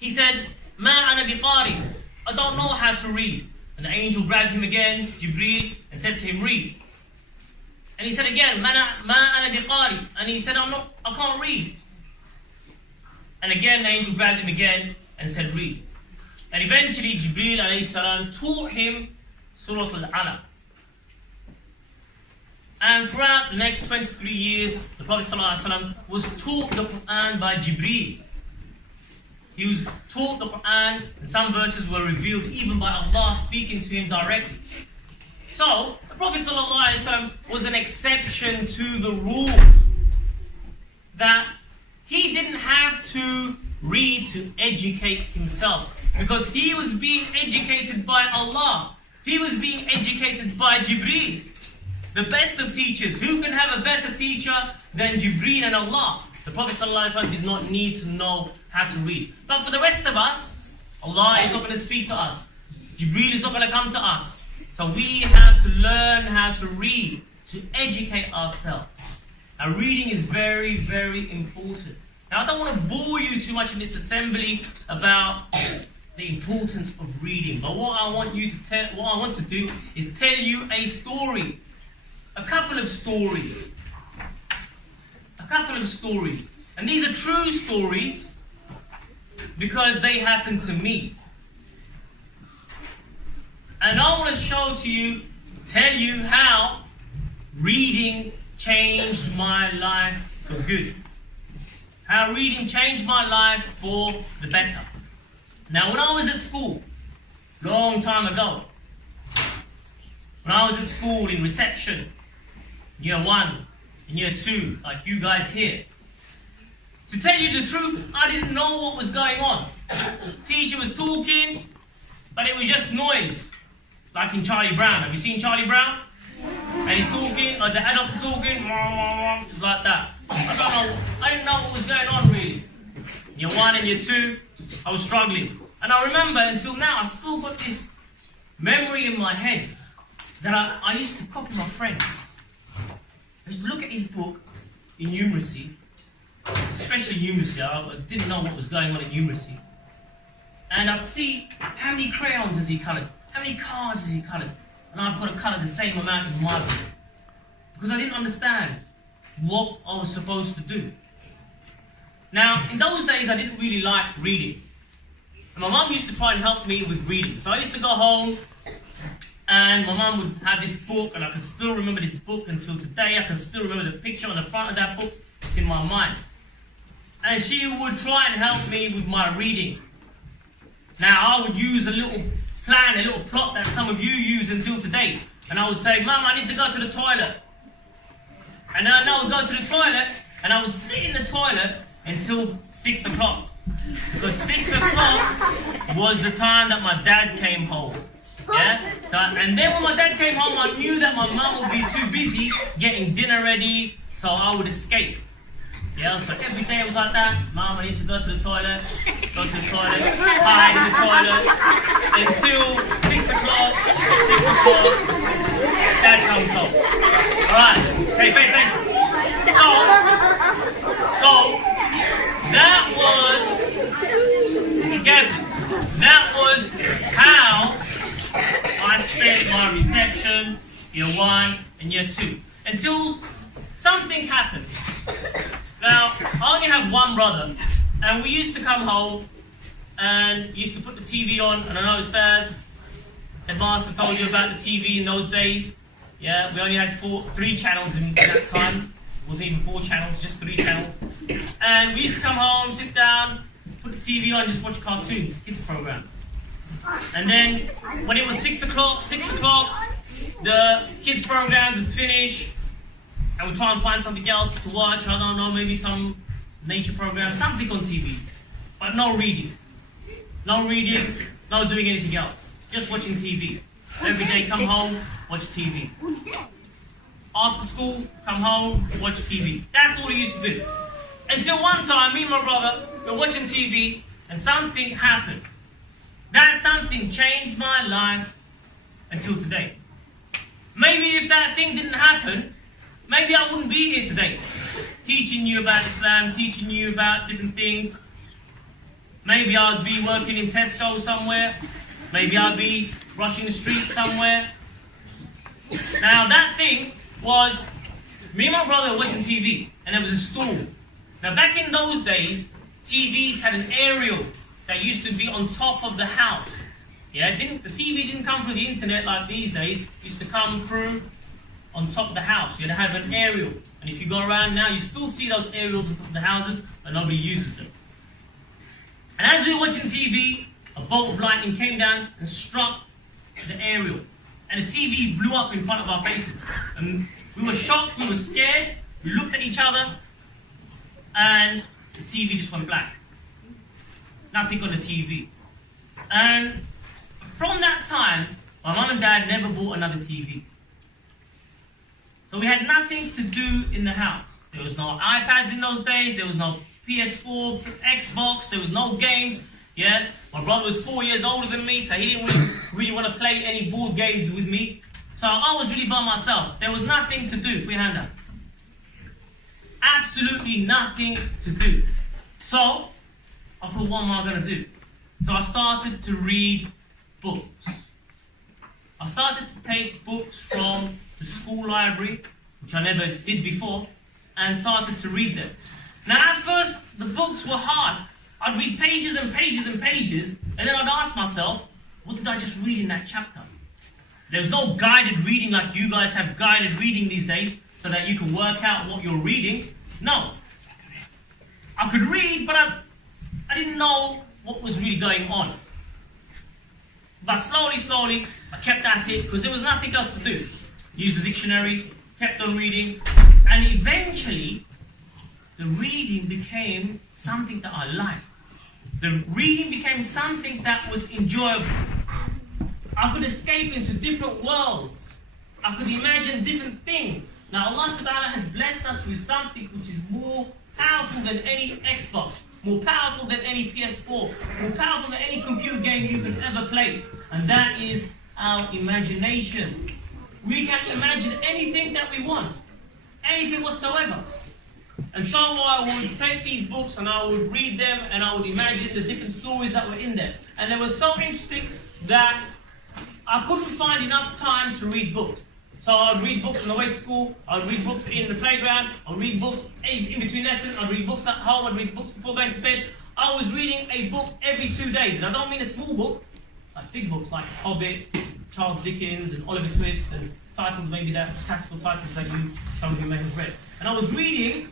he said, Ma ana biqari, I don't know how to read. And the angel grabbed him again, Jibreel, and said to him, read. And he said again, Ma ana biqari, and he said, I can't read. And again the angel grabbed him again and said, read. And eventually Jibreel alayhi salam taught him Surah Al-Alaq. And throughout the next 23 years, the Prophet ﷺ was taught the Quran by Jibreel. He was taught the Quran, and some verses were revealed even by Allah speaking to him directly. So, the Prophet ﷺ was an exception to the rule that he didn't have to read to educate himself, because he was being educated by Allah. He was being educated by Jibreel, the best of teachers. Who can have a better teacher than Jibreel and Allah? The Prophet ﷺ did not need to know how to read. But for the rest of us, Allah is not going to speak to us. Jibreel is not going to come to us. So we have to learn how to read, to educate ourselves. Now reading is very, very important. Now I don't want to bore you too much in this assembly about the importance of reading. But what I want to do is tell you a story. A couple of stories. And these are true stories because they happened to me. And I want to tell you how reading changed my life for good. How reading changed my life for the better. Now when I was at school, long time ago, when I was at school in reception, year 1 and year 2, like you guys here, to tell you the truth, I didn't know what was going on. Teacher was talking, but it was just noise. Like in Charlie Brown. Have you seen Charlie Brown? And he's talking, or the adults are talking, it's like that. I didn't know what was going on really. Year 1 and year 2, I was struggling. And I remember until now, I still got this memory in my head that I used to copy my friend. I used to look at his book in numeracy, especially numeracy. I didn't know what was going on in numeracy. And I'd see how many crayons has he coloured, how many cards has he coloured, and I've got to colour the same amount as my book. Because I didn't understand what I was supposed to do. Now, in those days, I didn't really like reading. And my mum used to try and help me with reading. So I used to go home, and my mum would have this book, and I can still remember this book until today. I can still remember the picture on the front of that book. It's in my mind. And she would try and help me with my reading. Now, I would use a little plan, a little plot that some of you use until today. And I would say, Mum, I need to go to the toilet. And then I would go to the toilet, and I would sit in the toilet until 6 o'clock. Because 6 o'clock was the time that my dad came home. Yeah? And then when my dad came home, I knew that my mum would be too busy getting dinner ready, so I would escape. Yeah, so every day it was like that. Mum, I need to go to the toilet. Go to the toilet. Hide in the toilet. Until 6 o'clock. 6 o'clock. Dad comes home. Alright. Hey, thank you. So that was how I spent my reception, year 1 and year 2. Until something happened. Now, I only have one brother, and we used to come home and used to put the TV on, and I noticed that Headmaster told you about the TV in those days. Yeah, we only had 3 channels in that time. It wasn't even 4 channels, just 3 channels. And we used to come home, sit down, put the TV on, just watch cartoons, kids program. And then when it was 6 o'clock, the kids programs would finish, and we'd try and find something else to watch. I don't know, maybe some nature program, something on TV. But no reading. No reading, no doing anything else. Just watching TV. Every day, come home, watch TV. After school, come home, watch TV. That's all he used to do. Until one time, me and my brother were watching TV, and something happened. That something changed my life until today. Maybe if that thing didn't happen, maybe I wouldn't be here today, teaching you about Islam, teaching you about different things. Maybe I'd be working in Tesco somewhere. Maybe I'd be brushing the street somewhere. Now that thing was, me and my brother were watching TV, and there was a stool. Now back in those days, TVs had an aerial that used to be on top of the house. Yeah, the TV didn't come through the internet like these days. It used to come through on top of the house. You had to have an aerial. And if you go around now, you still see those aerials on top of the houses, but nobody uses them. And as we were watching TV, a bolt of lightning came down and struck the aerial. And the TV blew up in front of our faces. And we were shocked, we were scared, we looked at each other, and the TV just went black. Nothing on the TV. And from that time, my mum and dad never bought another TV. So we had nothing to do in the house. There was no iPads in those days, there was no PS4, Xbox, there was no games. Yeah, my brother was 4 years older than me, so he didn't really want to play any board games with me. So I was really by myself. There was nothing to do. Put your hand up. Absolutely nothing to do. So I thought, what am I going to do? So I started to read books. I started to take books from the school library, which I never did before, and started to read them. Now at first, the books were hard. I'd read pages and pages and pages, and then I'd ask myself, what did I just read in that chapter? There's no guided reading like you guys have guided reading these days, so that you can work out what you're reading. No. I could read, but I didn't know what was really going on. But slowly, I kept at it, because there was nothing else to do. Used the dictionary, kept on reading, and eventually, the reading became something that I liked. The reading became something that was enjoyable. I could escape into different worlds. I could imagine different things. Now Allah subhanahu wa ta'ala has blessed us with something which is more powerful than any Xbox, more powerful than any PS4, more powerful than any computer game you could ever play. And that is our imagination. We can imagine anything that we want. Anything whatsoever. And so I would take these books and I would read them and I would imagine the different stories that were in there. And they were so interesting that I couldn't find enough time to read books. So I'd read books on the way to school, I'd read books in the playground, I'd read books in between lessons, I'd read books at home, I'd read books before going to bed. I was reading a book every 2 days. And I don't mean a small book, like big books like Hobbit, Charles Dickens and Oliver Twist and titles maybe that, classical titles that some of you may have read. And I was reading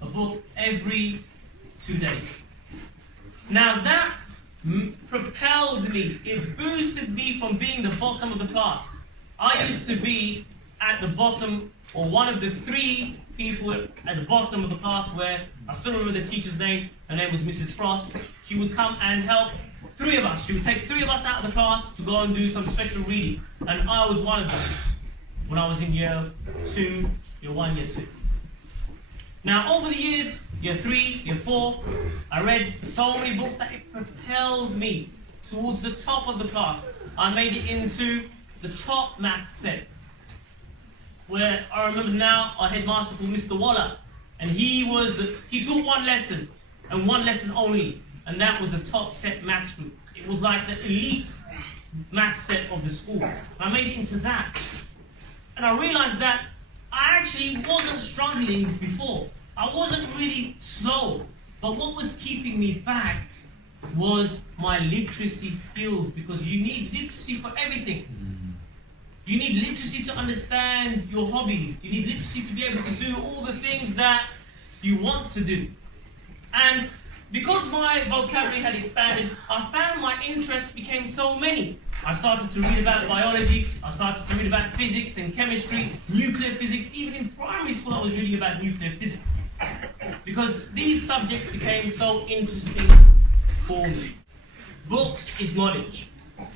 a book every 2 days. Now that propelled me, it boosted me from being the bottom of the class. I used to be at the bottom, or one of the 3 people at the bottom of the class where, I still remember the teacher's name, her name was Mrs. Frost. She would come and help 3 of us. She would take 3 of us out of the class to go and do some special reading. And I was one of them when I was in year 2, year 1, year 2. Now over the years, year 3, year 4, I read so many books that it propelled me towards the top of the class. I made it into the top math set, where I remember now our headmaster called Mr. Waller, and he taught one lesson, and one lesson only, and that was a top set maths group. It was like the elite math set of the school. And I made it into that. And I realized that I actually wasn't struggling before. I wasn't really slow. But what was keeping me back was my literacy skills, because you need literacy for everything. You need literacy to understand your hobbies. You need literacy to be able to do all the things that you want to do. And because my vocabulary had expanded, I found my interests became so many. I started to read about biology, I started to read about physics and chemistry, nuclear physics. Even in primary school I was reading about nuclear physics, because these subjects became so interesting for me. Books is knowledge.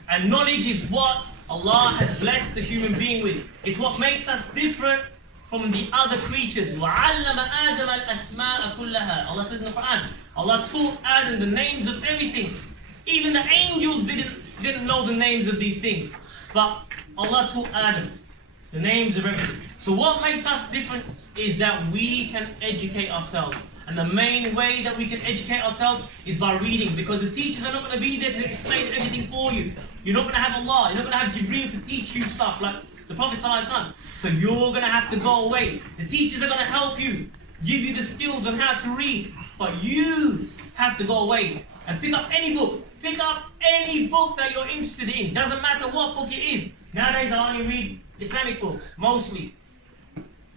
And knowledge is what Allah has blessed the human being with. It's what makes us different from the other creatures. وَعَلَّمَ آدَمَ الْأَسْمَاءَ كُلَّهَا. Allah says in the Quran, Allah taught Adam the names of everything. Even the angels didn't know the names of these things. But Allah taught Adam the names of everything. So what makes us different is that we can educate ourselves. And the main way that we can educate ourselves is by reading, because the teachers are not going to be there to explain everything for you. You're not going to have Allah, you're not going to have Jibreel to teach you stuff like the Prophet ﷺ. So you're going to have to go away. The teachers are going to help you, give you the skills on how to read, but you have to go away and pick up any book. Pick up any book that you're interested in. Doesn't matter what book it is. Nowadays I only read Islamic books, mostly.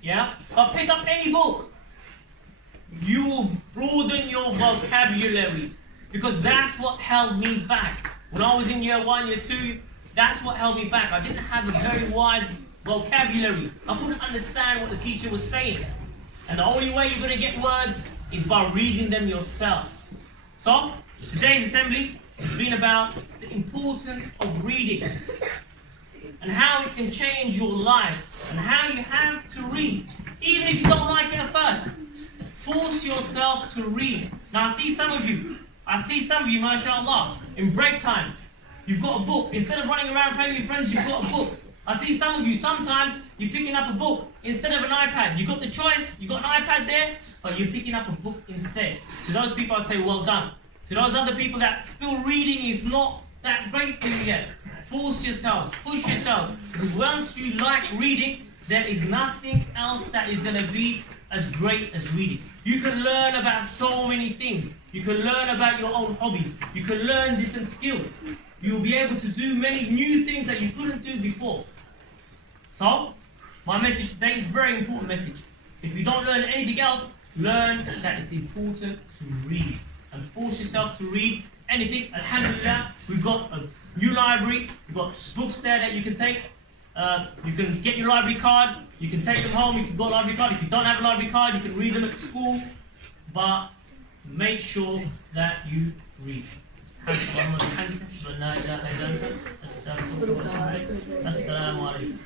Yeah? But pick up any book. You will broaden your vocabulary, because that's what held me back. When I was in year 1, year 2, that's what held me back. I didn't have a very wide vocabulary. I couldn't understand what the teacher was saying. And the only way you're going to get words is by reading them yourself. So, today's assembly has been about the importance of reading and how it can change your life and how you have to read. Even if you don't like it at first, force yourself to read. Now I see some of you, mashallah, in break times, you've got a book. Instead of running around playing with your friends, you've got a book. I see some of you, sometimes you're picking up a book instead of an iPad. You've got the choice, you've got an iPad there, but you're picking up a book instead. To those people I say, well done. To those other people that still reading is not that great for you yet, force yourselves, push yourselves. Because once you like reading, there is nothing else that is going to be as great as reading. You can learn about so many things. You can learn about your own hobbies. You can learn different skills. You'll be able to do many new things that you couldn't do before. So, my message today is a very important message. If you don't learn anything else, learn that it's important to read. And force yourself to read anything. Alhamdulillah, we've got a new library. We've got books there that you can take. You can get your library card. You can take them home if you've got a library card. If you don't have a library card, you can read them at school. But make sure that you read. Assalamu alaikum.